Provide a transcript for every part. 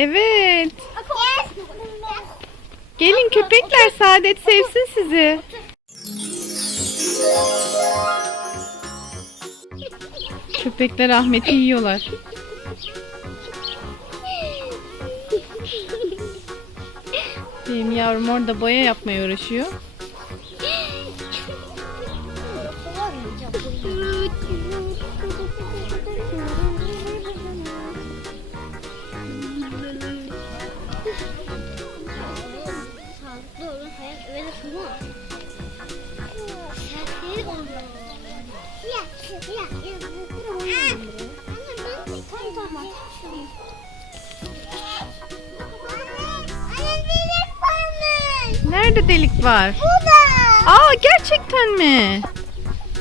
Evet. Gelin köpekler Saadet sevsin sizi. Köpekler Ahmet'i yiyorlar. Benim yavrum orada boya yapmaya uğraşıyor. Nerede delik var? Bu da. Aa gerçekten mi?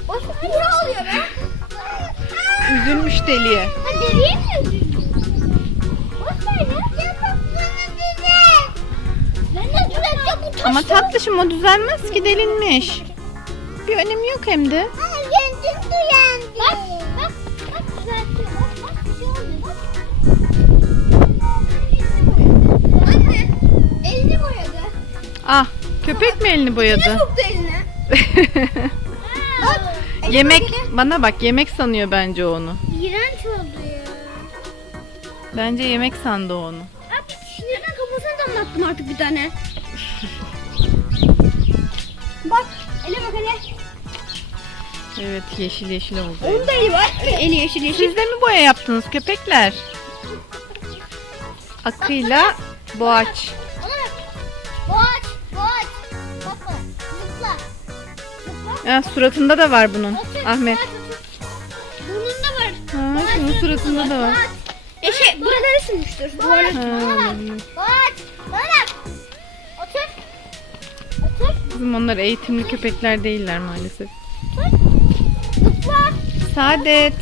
O ne oluyor be? Üzülmüş deliye. Ha deliye mi. Ama tatlışım o düzelmez ki delinmiş. Bir önemi yok hem de. Duyandı. Bak bak bak Ah köpek mi elini boyadı? soktu eline? Bak. yemek bana bak yemek sanıyor bence onu. İğrenç oldu ya. Bence yemek sandı onu. Abi sinirden kafasına damlattım artık bir tane. bak ele bak ele. Evet yeşil yeşil oldu. Onun da eli var. Eli yeşil yeşil. Siz de mi boya yaptınız köpekler? Akıyla boğaç. Ona bak. Boğaç. Boğaç. Ha, suratında da var bunun. Otur, Ahmet. otur. Burnunda var. Ha, şunun suratında da var. E şey buraları sürmüştür. Duvarı. Ha. Bana bak. Boğaç. Bana bak. Otur. Otur. Kızım onlar eğitimli köpekler değiller maalesef. Zıpla. Saadet.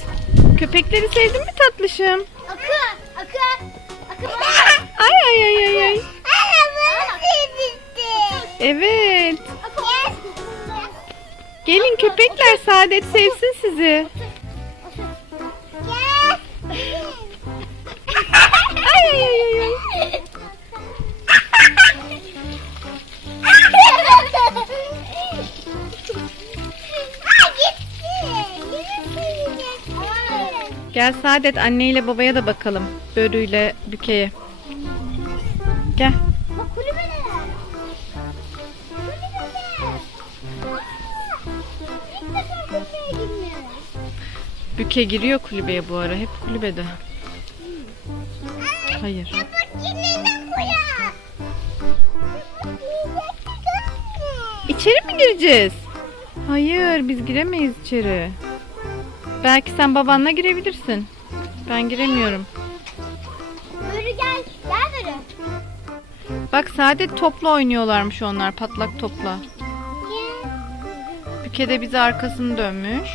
Köpekleri sevdin mi tatlışım? Akı. Akı. Akı. Ay ay ay ay ay. Anne bana sevdirdi. Evet. Gelin köpekler Saadet sevsin sizi. Ay ay ay ay. Gel Saadet anneyle babaya da bakalım. Börüyle bükeye. Gel. Büke giriyor kulübeye bu ara. Hep kulübede. Hayır. İçeri mi gireceğiz? Hayır biz giremeyiz içeri. Belki sen babanla girebilirsin. Ben giremiyorum. Börü gel. Gel Börü. Bak Saadet topla oynuyorlarmış onlar patlak topla. Büke de bize arkasını dönmüş.